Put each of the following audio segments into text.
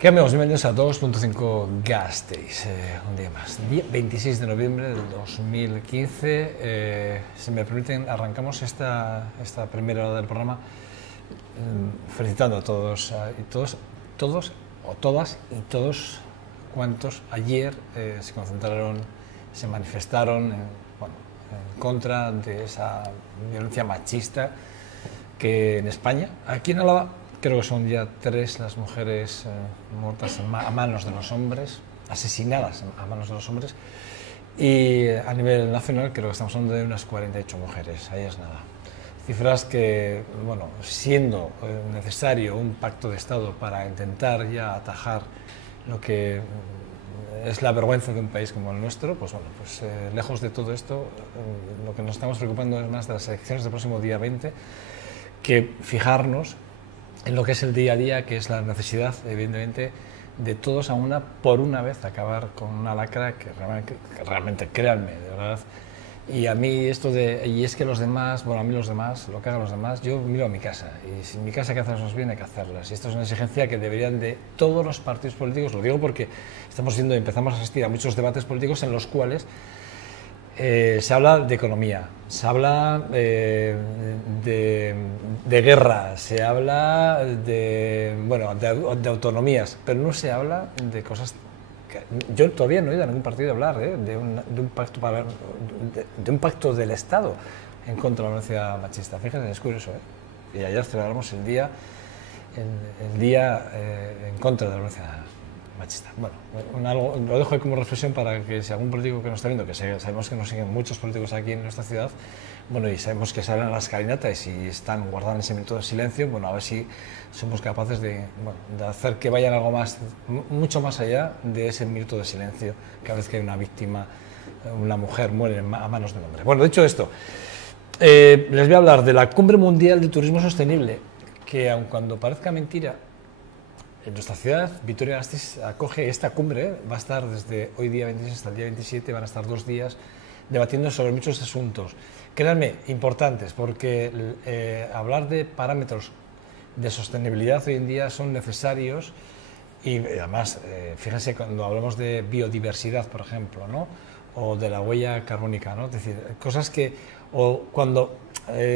¿Qué amigos? Bienvenidos a 2.5 Gasteiz, un día más. Día 26 de noviembre del 2015. Si me permiten, arrancamos esta primera hora del programa felicitando a todos y todos o todas y todos cuantos ayer se concentraron, se manifestaron en contra de esa violencia machista que en España, aquí en Álava, creo que son ya 3 las mujeres muertas a manos de los hombres, asesinadas a manos de los hombres, y a nivel nacional creo que estamos hablando de unas 48 mujeres, ahí es nada. Cifras que, bueno, siendo necesario un pacto de Estado para intentar ya atajar lo que es la vergüenza de un país como el nuestro, pues bueno, pues lejos de todo esto, lo que nos estamos preocupando es más de las elecciones del próximo día 20, que fijarnos en lo que es el día a día, que es la necesidad, evidentemente, de todos a una, por una vez, acabar con una lacra que realmente, créanme, de verdad. Y a mí esto de, y es que los demás, bueno, a mí los demás, lo que hagan los demás, yo miro a mi casa, y si en mi casa hay que hacer las cosas bien, hay que hacerlas. Y esto es una exigencia que deberían de todos los partidos políticos, lo digo porque empezamos a asistir a muchos debates políticos en los cuales se habla de economía, se habla de guerra, se habla de autonomías, pero no se habla de cosas que yo todavía no he oído a ningún partido hablar de un pacto del Estado en contra de la violencia machista. Fíjense, es curioso, y ayer celebramos el día en contra de la violencia machista. Bueno, lo dejo ahí como reflexión para que si algún político que nos está viendo, que sabemos que nos siguen muchos políticos aquí en nuestra ciudad, bueno, y sabemos que salen a la escalinata y si están guardando ese minuto de silencio, bueno, a ver si somos capaces de hacer que vayan algo más, mucho más allá de ese minuto de silencio cada vez que hay una víctima, una mujer muere a manos de un hombre. Bueno, dicho esto, les voy a hablar de la Cumbre Mundial de Turismo Sostenible, que aun cuando parezca mentira, en nuestra ciudad, Vitoria-Gasteiz acoge esta cumbre, va a estar desde hoy día 26 hasta el día 27, van a estar 2 días debatiendo sobre muchos asuntos. Créanme, importantes, porque hablar de parámetros de sostenibilidad hoy en día son necesarios y además, fíjense, cuando hablamos de biodiversidad, por ejemplo, ¿no? O de la huella carbónica, ¿no? Es decir, cosas que, o cuando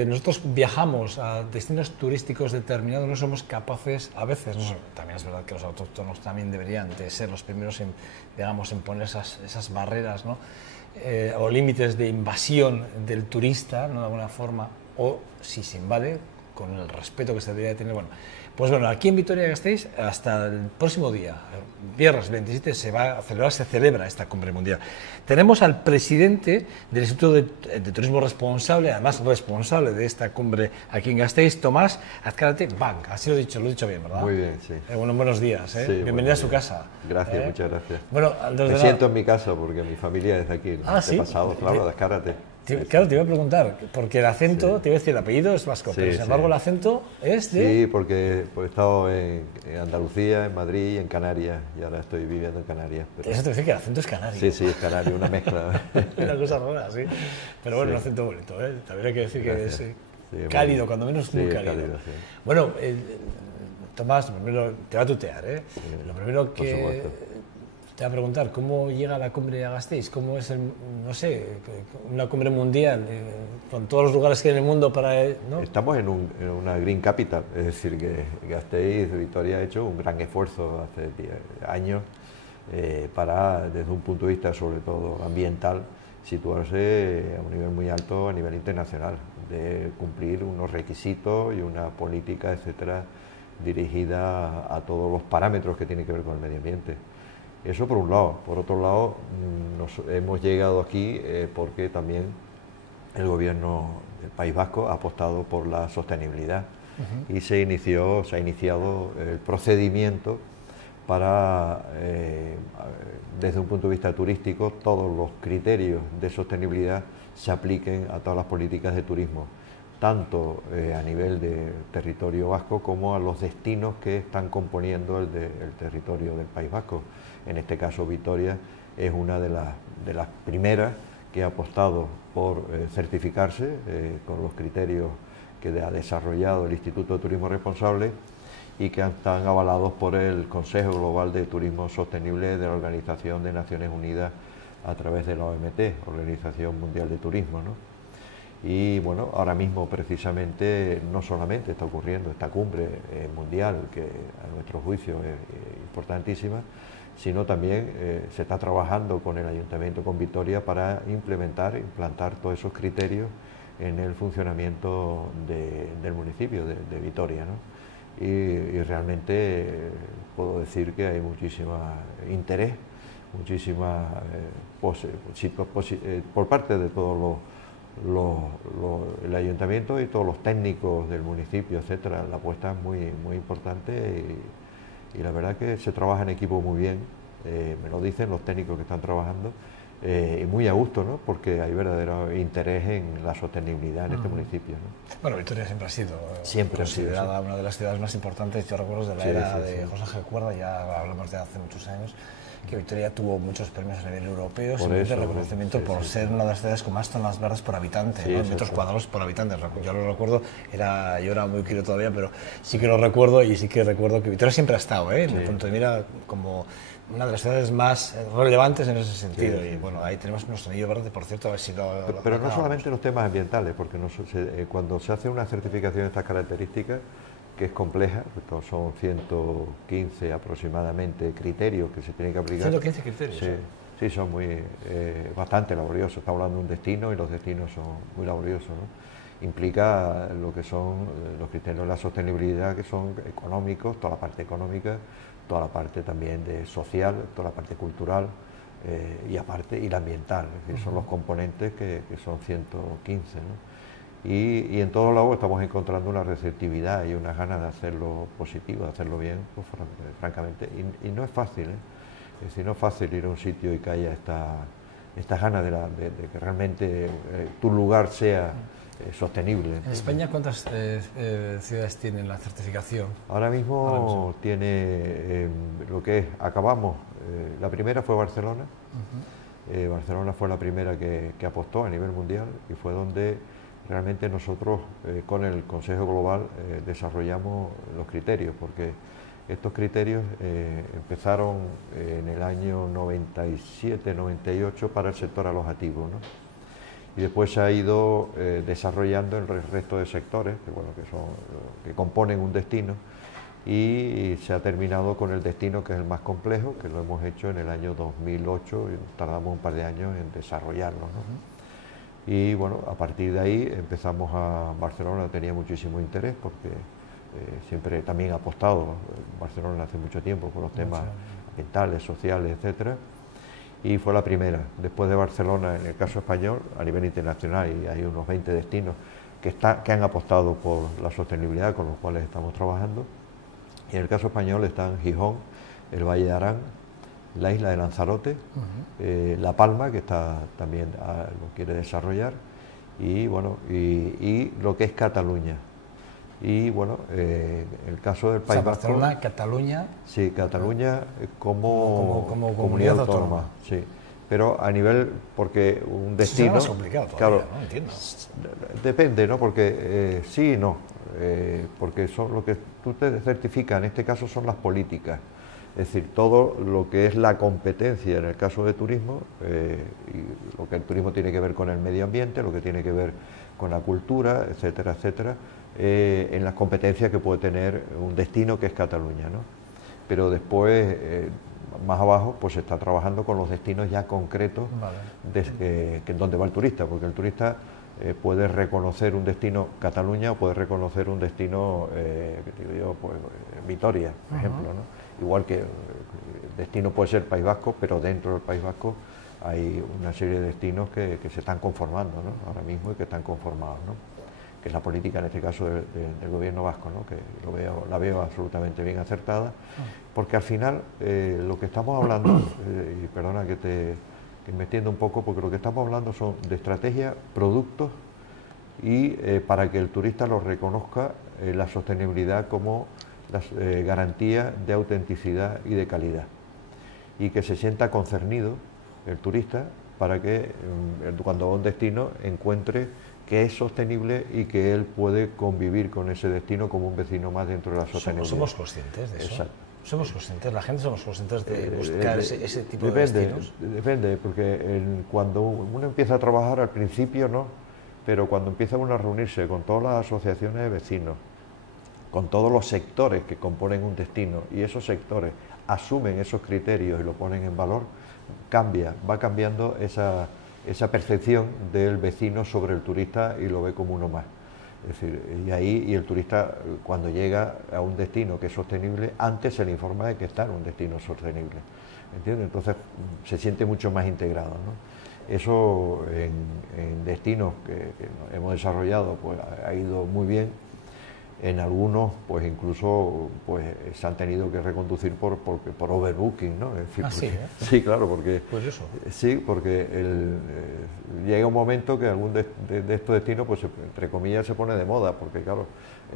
nosotros viajamos a destinos turísticos determinados, no somos capaces, a veces, también es verdad que los autóctonos también deberían de ser los primeros en, digamos, en poner esas barreras, ¿no? O límites de invasión del turista, ¿no? De alguna forma, o si se invade, con el respeto que se debería de tener. Bueno, pues bueno, aquí en Vitoria-Gasteiz hasta el próximo día, viernes 27, se celebra esta cumbre mundial. Tenemos al presidente del Instituto de Turismo Responsable, además responsable de esta cumbre aquí en Gasteiz, Tomás Azcárate Bank. Así lo he dicho bien, ¿verdad? Muy bien, sí. Buenos días, Sí, bienvenido a su casa. Gracias, muchas gracias. Bueno, me siento en mi casa porque mi familia es de aquí, ¿sí? pasado, claro, de Azcárate. Claro, te iba a preguntar, porque el acento, te iba a decir, el apellido es vasco, pero sin embargo el acento es de... Sí, porque he estado en Andalucía, en Madrid y en Canarias, y ahora estoy viviendo en Canarias. Pero... Eso te dice que el acento es canario. Sí, es canario, una mezcla. Una cosa rara, sí. Pero bueno, un acento bonito, También hay que decir que es cálido, cuando menos muy cálido. Bueno, Tomás, primero te va a tutear, Lo primero que... Te voy a preguntar, ¿cómo llega la cumbre a Gasteiz? ¿Cómo es, una cumbre mundial con todos los lugares que hay en el mundo para...? ¿no? Estamos en una Green Capital, es decir, que Gasteiz, Vitoria ha hecho un gran esfuerzo hace años para, desde un punto de vista sobre todo ambiental, situarse a un nivel muy alto a nivel internacional, de cumplir unos requisitos y una política, etcétera, dirigida a todos los parámetros que tienen que ver con el medio ambiente. Eso por un lado. Por otro lado, hemos llegado aquí porque también el gobierno del País Vasco ha apostado por la sostenibilidad y se ha iniciado el procedimiento para, desde un punto de vista turístico, todos los criterios de sostenibilidad se apliquen a todas las políticas de turismo, tanto a nivel de territorio vasco como a los destinos que están componiendo el territorio del País Vasco. En este caso, Vitoria es una de las primeras que ha apostado por certificarse con los criterios que ha desarrollado el Instituto de Turismo Responsable y que están avalados por el Consejo Global de Turismo Sostenible de la Organización de Naciones Unidas a través de la OMT, Organización Mundial de Turismo, ¿no? Y bueno, ahora mismo precisamente no solamente está ocurriendo esta cumbre mundial, que a nuestro juicio es importantísima, sino también se está trabajando con el Ayuntamiento, con Vitoria, para implantar todos esos criterios en el funcionamiento del municipio de Vitoria, ¿no? Y realmente puedo decir que hay muchísimo interés, muchísima por parte de todos el ayuntamiento y todos los técnicos del municipio, etcétera. La apuesta es muy importante y la verdad que se trabaja en equipo muy bien, me lo dicen los técnicos que están trabajando, y muy a gusto, ¿no? Porque hay verdadero interés en la sostenibilidad en este municipio, ¿no? Bueno, Vitoria siempre ha sido considerada una de las ciudades más importantes. Yo recuerdo de la era de José Ángel Cuerda, ya hablamos de hace muchos años, que Vitoria tuvo muchos premios a nivel europeo, simplemente reconocimiento por ser una de las ciudades con más zonas verdes por habitante, ¿no? Metros cuadrados por habitante. Yo lo recuerdo, yo era muy crío todavía, pero sí que lo recuerdo, y sí que recuerdo que Vitoria siempre ha estado, en el punto de mira, como una de las ciudades más relevantes en ese sentido. Y bueno, ahí tenemos nuestro anillo verde, por cierto, a ver si Pero no solamente los temas ambientales, porque cuando se hace una certificación de estas características, que es compleja, son 115 aproximadamente criterios que se tienen que aplicar. 115 criterios. Sí, son bastante laboriosos. Estamos hablando de un destino y los destinos son muy laboriosos, ¿no? Implica lo que son los criterios de la sostenibilidad, que son económicos, toda la parte económica, toda la parte también social, toda la parte cultural y la ambiental, que son los componentes que son 115, ¿no? Y en todos lados estamos encontrando una receptividad y unas ganas de hacerlo positivo, de hacerlo bien, pues, francamente. Y no es fácil, ¿eh? Es decir, no es fácil ir a un sitio y que haya estas ganas de que realmente tu lugar sea sostenible. ¿En España cuántas ciudades tienen la certificación? Ahora mismo tiene lo que es, acabamos, la primera fue Barcelona. Barcelona fue la primera que apostó a nivel mundial y fue donde realmente nosotros con el Consejo Global desarrollamos los criterios, porque estos criterios empezaron en el año 97-98 para el sector alojativo, ¿no? Y después se ha ido desarrollando en el resto de sectores que componen un destino, y se ha terminado con el destino, que es el más complejo, que lo hemos hecho en el año 2008 y tardamos un par de años en desarrollarlo, ¿no? Y bueno, a partir de ahí Barcelona tenía muchísimo interés porque siempre también ha apostado Barcelona hace mucho tiempo por los temas ambientales, sociales, etcétera, y fue la primera. Después de Barcelona, en el caso español, a nivel internacional, y hay unos 20 destinos que han apostado por la sostenibilidad, con los cuales estamos trabajando, y en el caso español están Gijón, el Valle de Arán, la isla de Lanzarote, La Palma, que también lo quiere desarrollar, y bueno, y lo que es Cataluña. Y bueno, el caso del País Vasco. Barcelona, Cataluña. Sí, Cataluña como comunidad autónoma. Sí. Pero a nivel, porque un destino. Es más complicado todavía, claro, ¿no? Entiendo. Depende, ¿no? Porque sí y no. Porque lo que tú te certificas en este caso son las políticas. Es decir, todo lo que es la competencia en el caso de turismo, y lo que el turismo tiene que ver con el medio ambiente, lo que tiene que ver con la cultura, etcétera, etcétera, en las competencias que puede tener un destino que es Cataluña, ¿no? Pero después, más abajo, pues se está trabajando con los destinos ya concretos donde va el turista, porque el turista puede reconocer un destino Cataluña o puede reconocer un destino, Vitoria, por ejemplo, ¿no? Igual que el destino puede ser País Vasco, pero dentro del País Vasco hay una serie de destinos que se están conformando, ¿no? Ahora mismo, y que están conformados, ¿no? Que es la política en este caso del gobierno vasco, ¿no? Que la veo absolutamente bien acertada, porque al final lo que estamos hablando, y perdona que me extienda un poco, porque lo que estamos hablando son de estrategias, productos, y para que el turista lo reconozca la sostenibilidad como las garantías de autenticidad y de calidad, y que se sienta concernido el turista para que cuando va a un destino encuentre que es sostenible y que él puede convivir con ese destino como un vecino más dentro de la sostenibilidad. ¿Somos conscientes de eso? Exacto. ¿Somos conscientes? ¿La gente somos conscientes de buscar ese tipo de destinos? Depende, porque cuando uno empieza a trabajar al principio no, pero cuando empieza uno a reunirse con todas las asociaciones de vecinos, con todos los sectores que componen un destino, y esos sectores asumen esos criterios y lo ponen en valor, va cambiando esa percepción del vecino sobre el turista y lo ve como uno más. Es decir, y el turista, cuando llega a un destino que es sostenible, antes se le informa de que está en un destino sostenible, ¿entiendes? Entonces se siente mucho más integrado, ¿no? Eso en destinos que hemos desarrollado pues ha ido muy bien. En algunos, pues incluso se han tenido que reconducir por overbooking, ¿no? Es decir, sí, ¿eh? Sí, claro, porque Curioso. Sí, porque llega un momento que algún de estos destinos, pues entre comillas, se pone de moda, porque claro,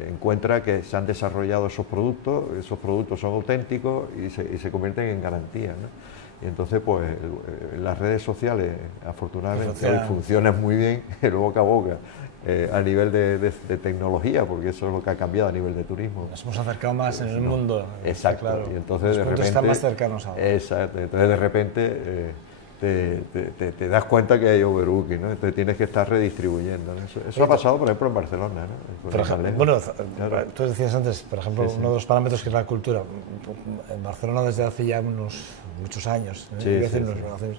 encuentra que se han desarrollado esos productos son auténticos y se convierten en garantía, ¿no? Y entonces, pues las redes sociales, afortunadamente, hoy funcionan muy bien, el boca a boca. A nivel de tecnología, porque eso es lo que ha cambiado a nivel de turismo. Nos hemos acercado más en el mundo. Exacto, claro. Y entonces de repente están más cercanos ahora. Exacto, entonces de repente te das cuenta que hay overbooking, ¿no? Entonces tienes que estar redistribuyendo, ¿no? Eso ha pasado, por ejemplo, en Barcelona, ¿no? Por ejemplo, bueno, claro. Tú decías antes, por ejemplo, uno de los parámetros que es la cultura. En Barcelona desde hace ya muchos años,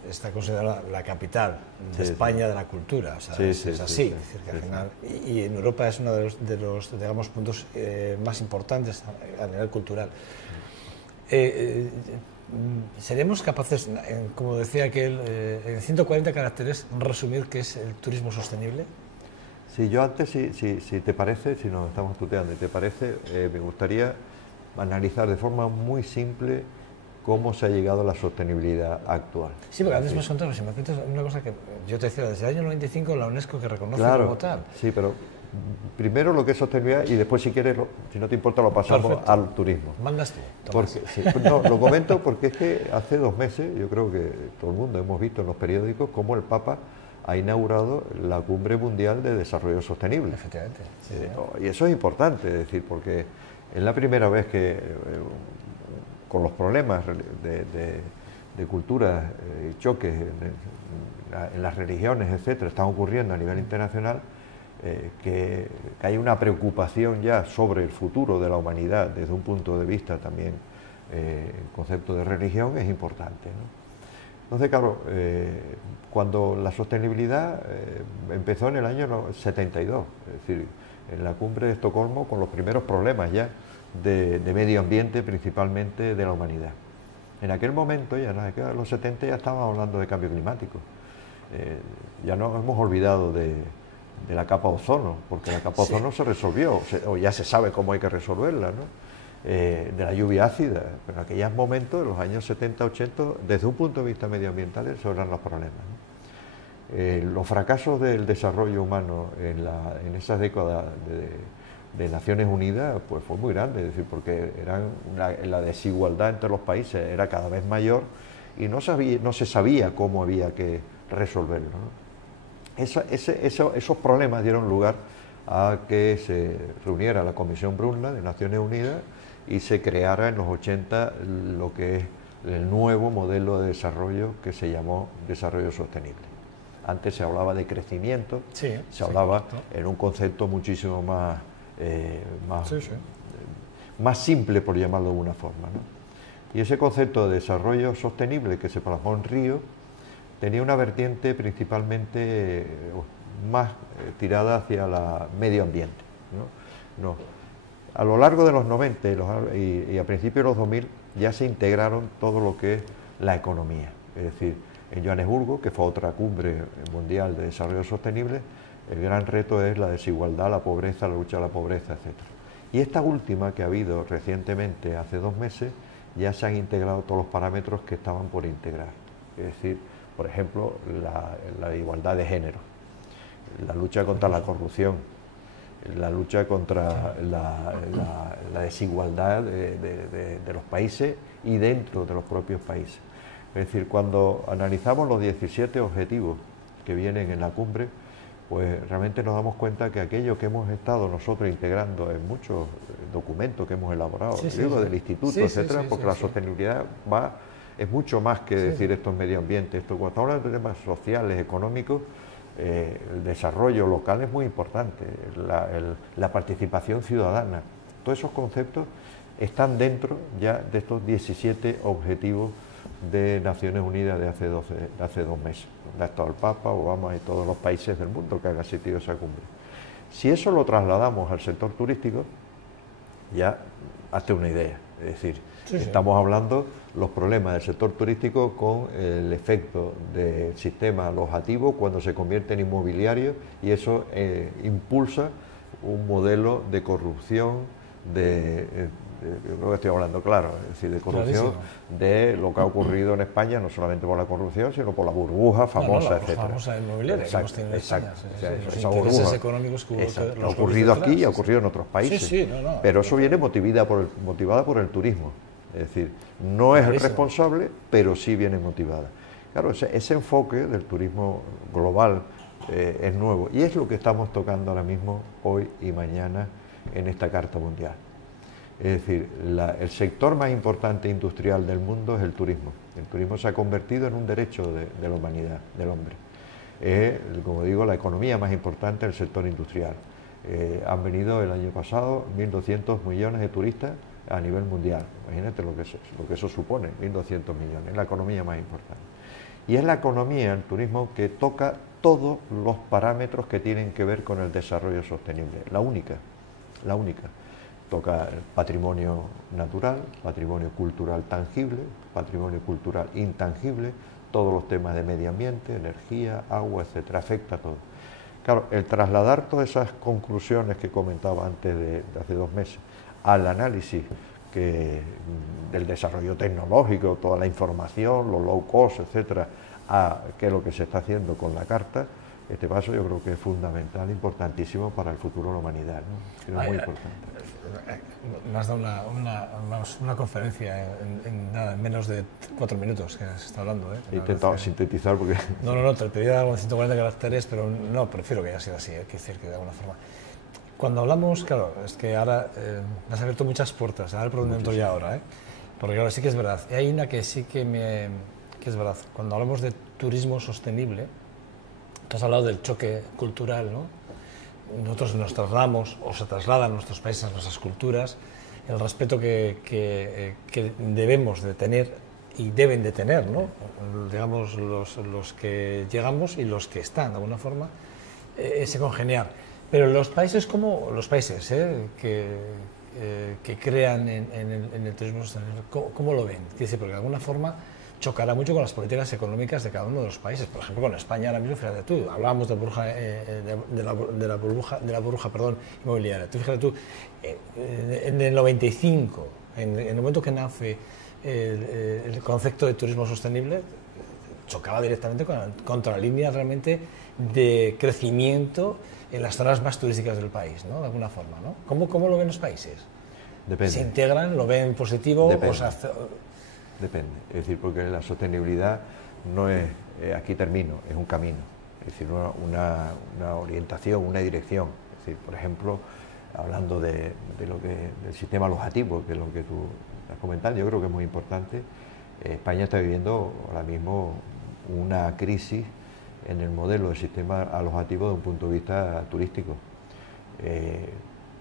está considerada la capital de España de la cultura, o sea, es así. Es decir, que al final, y en Europa es uno de los digamos, puntos más importantes a nivel cultural. ¿Seremos capaces, como decía aquel, en 140 caracteres, resumir qué es el turismo sostenible? Sí, yo antes, si te parece, si nos estamos tuteando y te parece, me gustaría analizar de forma muy simple cómo se ha llegado a la sostenibilidad actual. Sí, porque antes me has contado, si me cuentas una cosa que yo te decía, desde el año 95 la UNESCO que reconoce como tal. Sí, pero primero lo que es sostenibilidad y después, si quieres, si no te importa, lo pasamos al turismo. Mandas tú. Porque, no, lo comento porque es que hace 2 meses, yo creo que todo el mundo hemos visto en los periódicos cómo el Papa ha inaugurado la Cumbre Mundial de Desarrollo Sostenible. Efectivamente. Sí, y eso es importante, es decir, porque es la primera vez que, con los problemas de culturas y choques en las religiones, etcétera, están ocurriendo a nivel internacional, que hay una preocupación ya sobre el futuro de la humanidad desde un punto de vista también, el concepto de religión es importante, ¿no? Entonces, claro, cuando la sostenibilidad empezó en el año 72, es decir, en la cumbre de Estocolmo, con los primeros problemas ya de medio ambiente, principalmente de la humanidad. En aquel momento, ya en la década de los 70, ya estábamos hablando de cambio climático. Ya nos hemos olvidado de la capa ozono, porque la capa ozono se resolvió, o ya se sabe cómo hay que resolverla, ¿no? De la lluvia ácida, pero en aquellos momentos, en los años 70, 80, desde un punto de vista medioambiental, esos eran los problemas, ¿no? Los fracasos del desarrollo humano en esas décadas de Naciones Unidas, pues fue muy grande, es decir, porque la desigualdad entre los países era cada vez mayor y no se sabía cómo había que resolverlo, ¿no? Esos problemas dieron lugar a que se reuniera la Comisión Brundtland de Naciones Unidas y se creara en los 80 lo que es el nuevo modelo de desarrollo que se llamó desarrollo sostenible. Antes se hablaba de crecimiento, se hablaba en un concepto muchísimo más simple, por llamarlo de alguna forma, ¿no? Y ese concepto de desarrollo sostenible que se plasmó en Río tenía una vertiente principalmente más tirada hacia el medio ambiente, ¿no? A lo largo de los 90 y a principios de los 2000 ya se integraron todo lo que es la economía. Es decir, en Johannesburgo, que fue otra cumbre mundial de desarrollo sostenible, el gran reto es la desigualdad, la pobreza, la lucha a la pobreza, etc. Y esta última que ha habido recientemente, hace 2 meses, ya se han integrado todos los parámetros que estaban por integrar. Es decir, por ejemplo, la igualdad de género, la lucha contra la corrupción, la lucha contra la desigualdad de los países y dentro de los propios países. Es decir, cuando analizamos los 17 objetivos que vienen en la cumbre, pues realmente nos damos cuenta que aquello que hemos estado nosotros integrando en muchos documentos que hemos elaborado, del instituto, etcétera, porque la sostenibilidad es mucho más que decir esto es medio ambiente. Esto, cuando estamos hablando de temas sociales, económicos, el desarrollo local es muy importante, la participación ciudadana, todos esos conceptos están dentro ya de estos 17 objetivos de Naciones Unidas de hace 2 meses, donde ha estado el Papa, Obama y todos los países del mundo que han asistido a esa cumbre. Si eso lo trasladamos al sector turístico, ya hazte una idea, es decir, estamos hablando los problemas del sector turístico con el efecto del sistema alojativo cuando se convierte en inmobiliario, y eso impulsa un modelo de corrupción, yo creo que estoy hablando claro, es decir, de corrupción, de lo que ha ocurrido en España, no solamente por la corrupción, sino por la burbuja famosa, etcétera. La famosa inmobiliaria que hemos tenido en España. Esa burbuja económicos que ha ocurrido aquí y ha ocurrido en otros países. Pero eso viene motivada por el turismo. Es decir, no es el responsable, pero sí viene motivada. Claro, ese enfoque del turismo global es nuevo, y es lo que estamos tocando ahora mismo, hoy y mañana, en esta Carta Mundial. Es decir, el sector más importante industrial del mundo es el turismo. El turismo se ha convertido en un derecho de la humanidad, del hombre. Como digo, la economía más importante es el sector industrial. Han venido el año pasado 1.200 millones de turistas a nivel mundial. Imagínate lo que eso supone, 1.200 millones, es la economía más importante. Y es la economía, el turismo, que toca todos los parámetros que tienen que ver con el desarrollo sostenible. La única. Toca el patrimonio natural, patrimonio cultural tangible, patrimonio cultural intangible, todos los temas de medio ambiente, energía, agua, etcétera, afecta a todo. Claro, el trasladar todas esas conclusiones que comentaba antes de hace 2 meses al análisis del desarrollo tecnológico, toda la información, los low cost, etcétera, a qué es lo que se está haciendo con la Carta, este paso yo creo que es fundamental, importantísimo para el futuro de la humanidad, ¿no? Es muy importante. Me has dado una conferencia en menos de 4 minutos que has estado hablando. He intentado sintetizar porque... No, te pedí algo de 140 caracteres, pero no, prefiero que haya sido así, hay que decir que de alguna forma. Cuando hablamos, claro, es que ahora me has abierto muchas puertas, a ver por dónde entro yo ahora, porque claro, sí que es verdad. Y hay una que sí que es verdad. Cuando hablamos de turismo sostenible, tú has hablado del choque cultural, ¿no? Nosotros nos trasladamos, o se trasladan a nuestros países, a nuestras culturas, el respeto que debemos de tener y deben de tener, ¿no? Digamos, los que llegamos y los que están, de alguna forma, ese congeniar. Pero los países que crean en el turismo sostenible, ¿cómo lo ven? Quiere decir, porque de alguna forma chocará mucho con las políticas económicas de cada uno de los países. Por ejemplo, con España ahora mismo, fíjate tú, hablábamos de la burbuja inmobiliaria. Tú fíjate tú, en el 95, en el momento que nace el concepto de turismo sostenible, chocaba directamente contra la línea realmente de crecimiento en las zonas más turísticas del país, ¿no? De alguna forma, ¿no? ¿Cómo lo ven los países? Depende. ¿Se integran? ¿Lo ven positivo? Depende. Depende, es decir, porque la sostenibilidad no es, aquí termino, es un camino, es decir, una orientación, una dirección. Es decir, por ejemplo, hablando del sistema alojativo, que es lo que tú has comentado, yo creo que es muy importante. España está viviendo ahora mismo una crisis en el modelo del sistema alojativo desde un punto de vista turístico.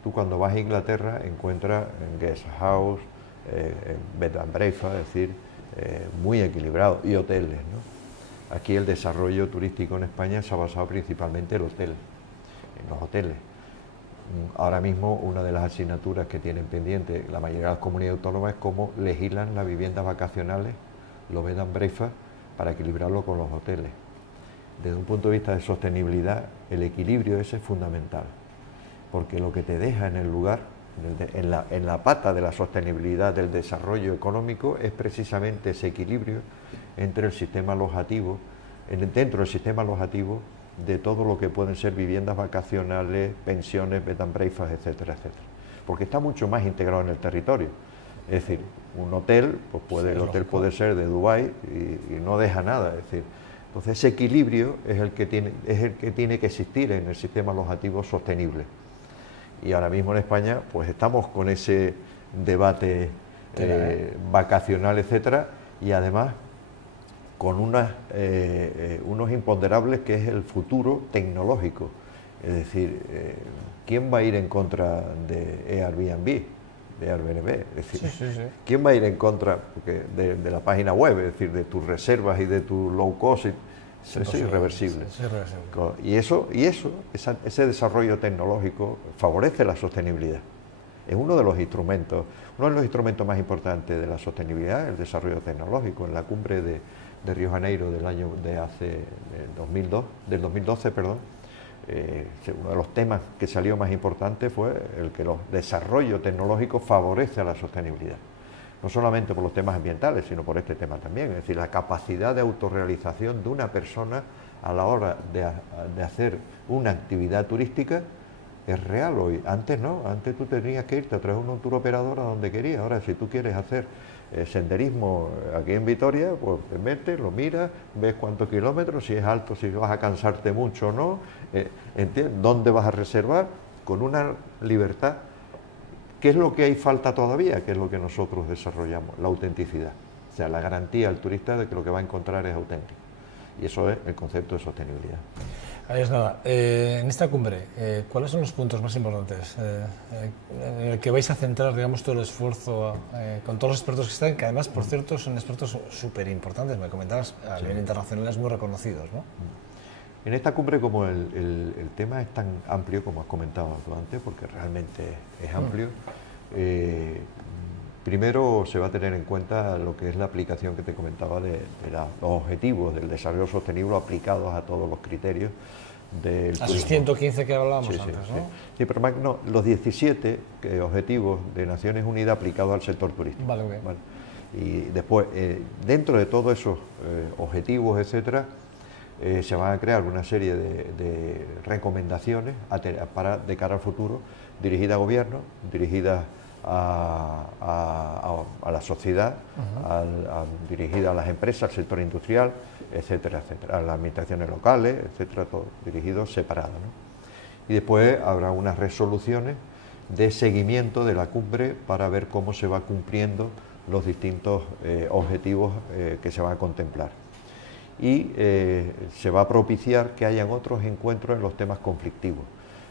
Tú cuando vas a Inglaterra encuentras en guest house, bed and breakfast, es decir, muy equilibrado, y hoteles, ¿no? Aquí el desarrollo turístico en España se ha basado principalmente en los hoteles. Ahora mismo una de las asignaturas que tienen pendiente la mayoría de las comunidades autónomas es cómo legislan las viviendas vacacionales, los bed and breakfast, para equilibrarlo con los hoteles. Desde un punto de vista de sostenibilidad, el equilibrio ese es fundamental, porque lo que te deja en el lugar, en la pata de la sostenibilidad del desarrollo económico, es precisamente ese equilibrio entre el sistema alojativo, dentro del sistema alojativo, de todo lo que pueden ser viviendas vacacionales, pensiones, bed and breakfast, etcétera, etcétera. Porque está mucho más integrado en el territorio. Es decir, un hotel, pues el hotel puede ser de Dubái y no deja nada. Es decir, Entonces ese equilibrio es el que tiene que existir en el sistema alojativo sostenible. Y ahora mismo en España pues estamos con ese debate vacacional, etcétera, y además con unos imponderables que es el futuro tecnológico. Es decir, ¿quién va a ir en contra de Airbnb? De Airbnb, es decir, ¿quién va a ir en contra de la página web, es decir, de tus reservas y de tu low cost? Eso es irreversible. Y ese desarrollo tecnológico favorece la sostenibilidad. Es uno de los instrumentos más importantes de la sostenibilidad, el desarrollo tecnológico. En la cumbre de Río Janeiro del 2012, uno de los temas que salió más importante fue el que el desarrollo tecnológico favorece a la sostenibilidad. No solamente por los temas ambientales, sino por este tema también. Es decir, la capacidad de autorrealización de una persona a la hora de hacer una actividad turística es real hoy. Antes no, antes tú tenías que irte a través de un tour operador a donde querías. Ahora, si tú quieres hacer senderismo aquí en Vitoria, pues te metes, lo miras, ves cuántos kilómetros, si es alto, si vas a cansarte mucho o no, ¿entiendes? ¿Dónde vas a reservar? Con una libertad. ¿Qué es lo que hay falta todavía? ¿Qué es lo que nosotros desarrollamos? La autenticidad. O sea, la garantía al turista de que lo que va a encontrar es auténtico. Y eso es el concepto de sostenibilidad. Ahí es nada. En esta cumbre, ¿cuáles son los puntos más importantes en el que vais a centrar, digamos, todo el esfuerzo con todos los expertos que están, que además, por cierto, son expertos súper importantes, me comentabas, a nivel internacional muy reconocidos, ¿no? En esta cumbre, como el tema es tan amplio, como has comentado tú antes, porque realmente es amplio, primero se va a tener en cuenta lo que es la aplicación que te comentaba de los objetivos del desarrollo sostenible aplicados a todos los criterios del turismo. A esos 115 que hablábamos antes, ¿no? Sí, pero más no, los 17 objetivos de Naciones Unidas aplicados al sector turístico. Vale, okay. ¿Vale? Y después, dentro de todos esos objetivos, etcétera, se van a crear una serie de recomendaciones de cara al futuro, dirigidas a gobiernos, dirigidas a la sociedad, dirigida a las empresas, al sector industrial, etcétera, etcétera, a las administraciones locales, etcétera, todo dirigido separado, ¿no? Y después habrá unas resoluciones de seguimiento de la cumbre para ver cómo se va cumpliendo los distintos objetivos que se van a contemplar. Y se va a propiciar que hayan otros encuentros en los temas conflictivos.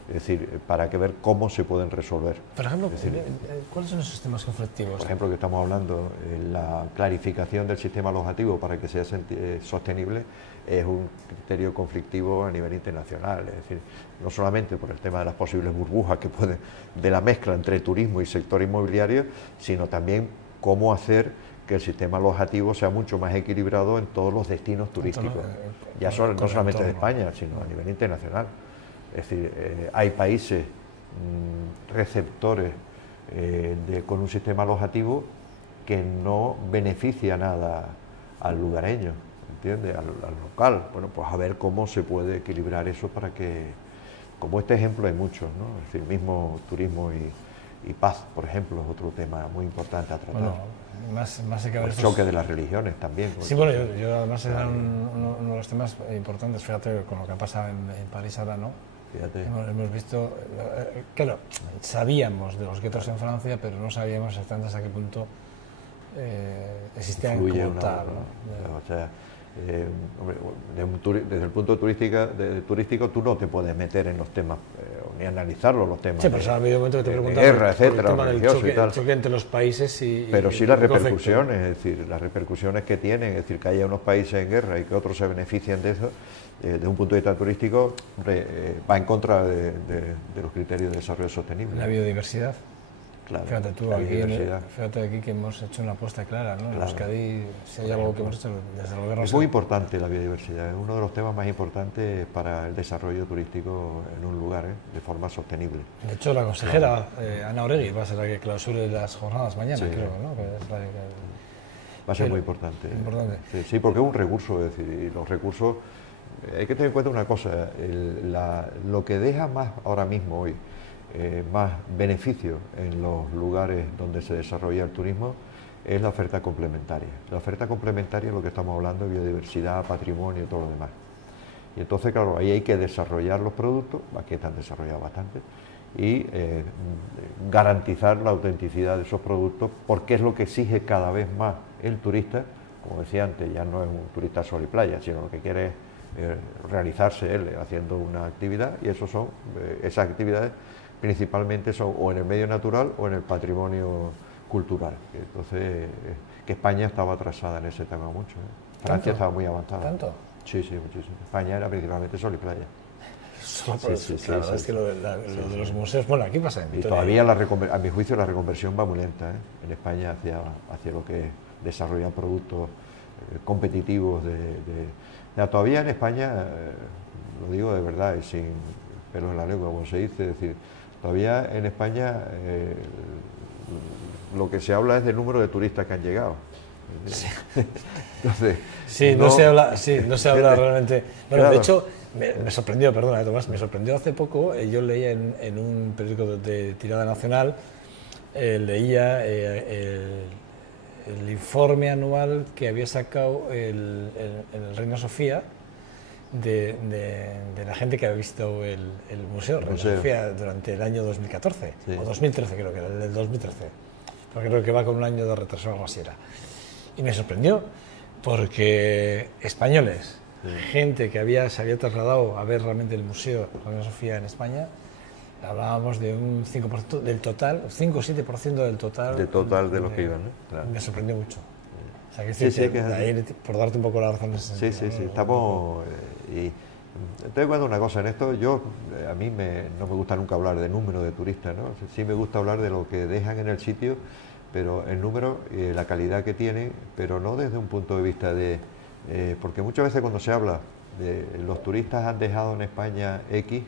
Es decir, para ver cómo se pueden resolver. Por ejemplo, ¿cuáles son esos temas conflictivos? Por ejemplo, que estamos hablando, la clarificación del sistema alojativo para que sea sostenible es un criterio conflictivo a nivel internacional. Es decir, no solamente por el tema de las posibles burbujas que pueden, de la mezcla entre turismo y sector inmobiliario, sino también cómo hacer que el sistema alojativo sea mucho más equilibrado en todos los destinos turísticos. Ya no solamente de España, sino a nivel internacional. Es decir, hay países receptores con un sistema alojativo que no beneficia nada al lugareño, ¿entiendes? Al local. Bueno, pues a ver cómo se puede equilibrar eso para que, como este ejemplo hay muchos, ¿no? Es decir, el mismo turismo y paz, por ejemplo, es otro tema muy importante a tratar. Bueno, más hay que ver el choque de las religiones también. Sí, bueno, yo además era uno de los temas importantes, fíjate, con lo que ha pasado en París ahora, ¿no? Fíjate. Hemos visto, claro, sabíamos de los guetos en Francia, pero no sabíamos exactamente hasta qué punto existían como tal, ¿no? O sea, desde el punto turístico tú no te puedes meter en los temas ni analizarlos los temas. Sí, pero ha habido un momento que te preguntas guerra, etcétera, el tema del y tal. El choque entre los países pero sí las repercusiones, es decir, las repercusiones que tienen, es decir, que haya unos países en guerra y que otros se beneficien de eso, desde un punto de vista turístico, va en contra de los criterios de desarrollo sostenible. La biodiversidad. Claro, fíjate tú, fíjate aquí que hemos hecho una apuesta clara, ¿no? Claro. En Euskadi, si hay algo que hemos hecho desde el gobierno... Es muy importante la biodiversidad, es uno de los temas más importantes para el desarrollo turístico en un lugar, de forma sostenible. De hecho, la consejera Ana Oregui va a ser la que clausure las jornadas mañana, sí, creo, ¿no? Va a ser muy importante. Sí, porque es un recurso, es decir, y los recursos... Hay que tener en cuenta una cosa, lo que deja más ahora mismo hoy, más beneficio en los lugares donde se desarrolla el turismo, es la oferta complementaria. La oferta complementaria es lo que estamos hablando de biodiversidad, patrimonio y todo lo demás. Y entonces, claro, ahí hay que desarrollar los productos, aquí están desarrollados bastante, y garantizar la autenticidad de esos productos, porque es lo que exige cada vez más el turista. Como decía antes, ya no es un turista sol y playa, sino lo que quiere es realizarse él haciendo una actividad, y esas actividades principalmente son o en el medio natural o en el patrimonio cultural. Entonces, que España estaba atrasada en ese tema mucho. Francia estaba muy avanzada. ¿Tanto? Sí, sí, muchísimo. España era principalmente sol y playa. Solo por eso, la verdad es que lo de los museos, bueno, aquí pasa en Y Vitoria. todavía, a mi juicio, la reconversión va muy lenta, en España hacia lo que es desarrollar productos competitivos. Todavía en España, lo digo de verdad y sin pelos en la lengua, como se dice, es decir, todavía en España lo que se habla es del número de turistas que han llegado. Sí. Entonces, sí, no se habla realmente. Bueno, claro. De hecho, me sorprendió, perdona, Tomás, me sorprendió hace poco, yo leía en un periódico de tirada nacional, leía el informe anual que había sacado el Reina Sofía de la gente que había visto el museo Reina Sofía durante el año 2014, o 2013 creo que era, el del 2013, porque creo que va con un año de retraso o algo así era. Y me sorprendió, porque españoles, gente que se había trasladado a ver realmente el museo Reina Sofía en España, hablábamos de un 5% del total, 5 o 7% del total. De total de los que iban, ¿no? Claro. Me sorprendió mucho. O sea, que ahí, por darte un poco la razón en ese sentido. Sí, estamos... te cuento una cosa, en esto a mí no me gusta nunca hablar de número de turistas, ¿no? Sí me gusta hablar de lo que dejan en el sitio, pero el número, la calidad que tienen, pero no desde un punto de vista porque muchas veces cuando se habla de los turistas han dejado en España X,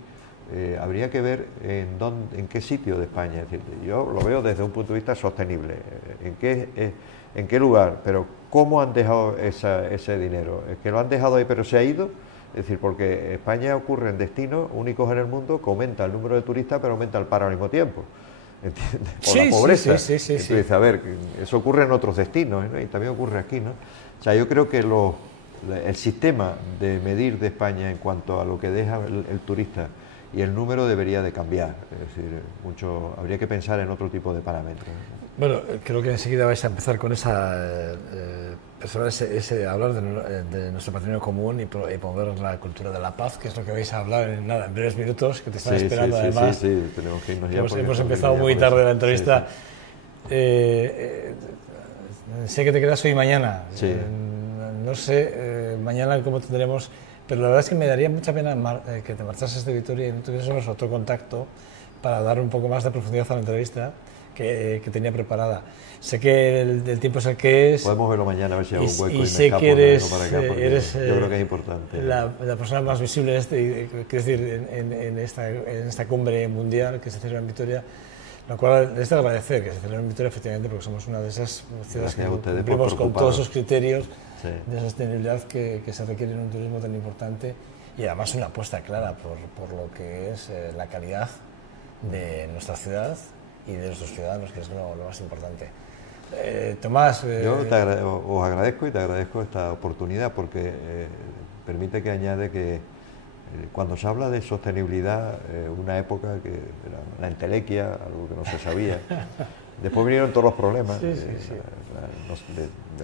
habría que ver en qué sitio de España. Es decir, yo lo veo desde un punto de vista sostenible, en qué lugar, pero cómo han dejado ese dinero. ¿Es que lo han dejado ahí pero se ha ido? Es decir, porque España ocurre en destinos únicos en el mundo que aumenta el número de turistas pero aumenta el paro al mismo tiempo. ¿Entiendes? Por la pobreza. Sí. Entonces, a ver, eso ocurre en otros destinos, ¿no? Y también ocurre aquí, ¿no? O sea, yo creo que el sistema de medir de España en cuanto a lo que deja el turista y el número debería de cambiar. Es decir, habría que pensar en otro tipo de parámetros. Bueno, creo que enseguida vais a empezar con hablar de nuestro patrimonio común y promover la cultura de la paz, que es lo que vais a hablar en breves minutos, que te están esperando además. Sí, tenemos que irnos ya. Hemos empezado muy tarde la entrevista. Sé que te quedas hoy y mañana. Sí. No sé mañana cómo tendremos, pero la verdad es que me daría mucha pena que te marchases de Vitoria y no tuviésemos otro contacto para dar un poco más de profundidad a la entrevista que tenía preparada. Sé que el tiempo es el que es. Podemos verlo mañana, a ver si hay un hueco y me sé escapo que eres, para acá, yo creo que es importante. La persona más visible en esta cumbre mundial que se celebra en Vitoria, lo cual es de agradecer que se celebre en Vitoria, efectivamente, porque somos una de esas ciudades que cumplimos con todos esos criterios de sostenibilidad que se requieren en un turismo tan importante, y además una apuesta clara por lo que es la calidad de nuestra ciudad y de nuestros ciudadanos, que es lo más importante. Tomás... Yo os agradezco y te agradezco esta oportunidad, porque permite que añade que cuando se habla de sostenibilidad, una época que era la entelequia, algo que no se sabía, después vinieron todos los problemas de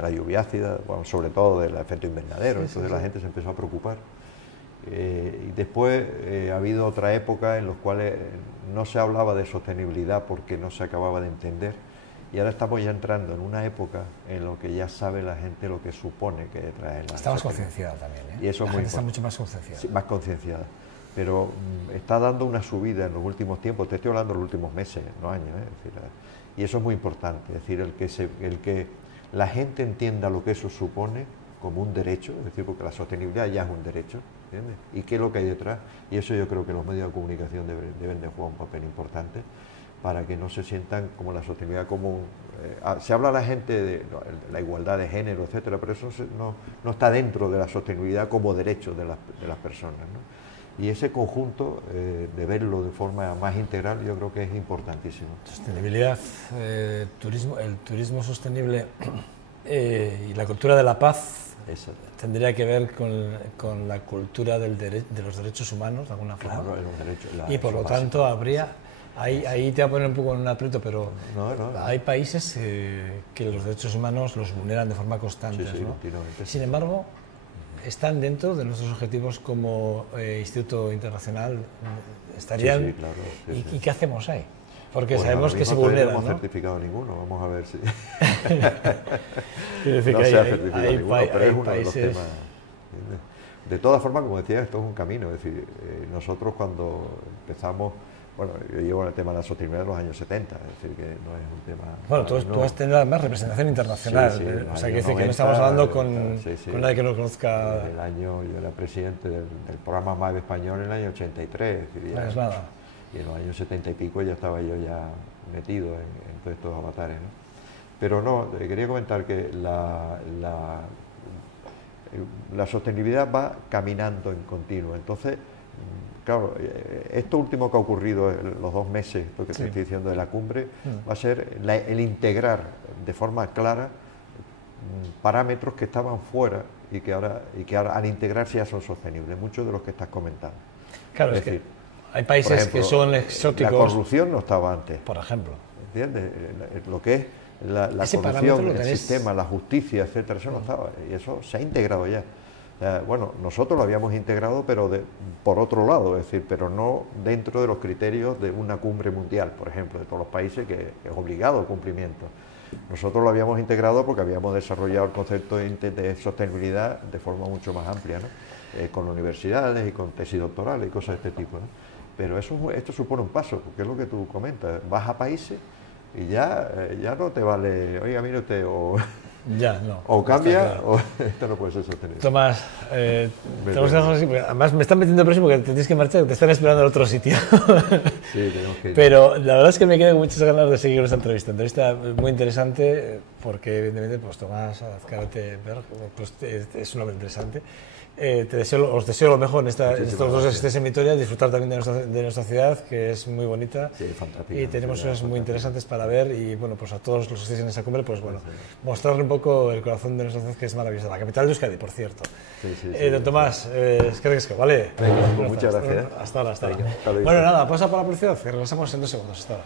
la lluvia ácida, bueno, sobre todo del efecto invernadero, entonces la gente se empezó a preocupar. Y después ha habido otra época en la cual no se hablaba de sostenibilidad porque no se acababa de entender, y ahora estamos ya entrando en una época en lo que ya sabe la gente lo que supone que trae la... Está más concienciada también, y eso la es muy gente está mucho más concienciada. Sí, más concienciada, pero está dando una subida en los últimos tiempos, te estoy hablando de los últimos meses, no años, es decir, y eso es muy importante, es decir, el que la gente entienda lo que eso supone como un derecho, es decir, porque la sostenibilidad ya es un derecho, ¿entiendes? Y qué es lo que hay detrás, y eso yo creo que los medios de comunicación deben de jugar un papel importante para que no se sientan como la sostenibilidad como se habla a la gente de la igualdad de género, etcétera, pero eso no está dentro de la sostenibilidad como derecho de las personas, ¿no? Y ese conjunto, de verlo de forma más integral, yo creo que es importantísimo. Sostenibilidad, el turismo sostenible y la cultura de la paz tendría que ver con la cultura de los derechos humanos, de alguna forma. Claro, los derechos, y por lo tanto habría... Ahí te voy a poner un poco en un aprieto, pero hay países que los derechos humanos los vulneran de forma constante. ¿No? Sin embargo, están dentro de nuestros objetivos como Instituto Internacional. Estarían. ¿Y qué hacemos ahí? Porque sabemos que se vulneran. No hemos certificado ninguno, vamos a ver si. Quiere decir no que se ha certificado ninguno, pero es uno países... de los temas. De todas formas, como decía, esto es un camino. Es decir, nosotros cuando empezamos. Bueno, yo llevo en el tema de la sostenibilidad de los años 70, es decir, que no es un tema... Bueno, tú has tenido además representación internacional, o sea, que no estamos hablando con nadie que no conozca... Yo era presidente del programa MAB español en el año 83, es decir, no es nada. Y en los años 70 y pico ya estaba yo metido en todos estos avatares, ¿no? Pero no, quería comentar que la sostenibilidad va caminando en continuo, entonces... Claro, esto último que ha ocurrido en los 2 meses, esto que te estoy diciendo de la cumbre, va a ser el integrar de forma clara parámetros que estaban fuera y que ahora al integrarse ya son sostenibles, muchos de los que estás comentando. Claro, es decir, hay países ejemplo, que son exóticos. La corrupción no estaba antes. Por ejemplo. ¿Entiendes? Lo que es la corrupción, el sistema, la justicia, etcétera, eso no estaba. Y eso se ha integrado ya. Bueno, nosotros lo habíamos integrado, pero por otro lado, es decir, pero no dentro de los criterios de una cumbre mundial, por ejemplo, de todos los países, que es obligado el cumplimiento. Nosotros lo habíamos integrado porque habíamos desarrollado el concepto de sostenibilidad de forma mucho más amplia, ¿no? Con universidades y con tesis doctorales y cosas de este tipo, ¿no? Pero esto supone un paso, porque es lo que tú comentas, vas a países y ya no te vale, oiga, mire usted, ya, no. O cambia claro. O esto no puede ser sostenible. Tomás, tenemos que dejarlo así, porque además me están metiendo presión porque te tienes que marchar, te están esperando en otro sitio. Sí, tenemos que ir. Pero la verdad es que me quedan muchas ganas de seguir esta entrevista muy interesante, porque evidentemente pues Tomás Azcárate Berg pues, es un hombre interesante. Os deseo lo mejor en estos 2 meses que estéis en Vitoria, disfrutar también de nuestra ciudad, que es muy bonita, y tenemos cosas muy interesantes para ver, y bueno, pues a todos los que estéis en esa cumbre, pues bueno, mostrarle un poco el corazón de nuestra ciudad, que es maravillosa, la capital de Euskadi, por cierto. Don Tomás, es que vale. Muchas gracias. Hasta ahora. Bueno, nada, pausa para la publicidad, que regresamos en 2 segundos. Hasta ahora.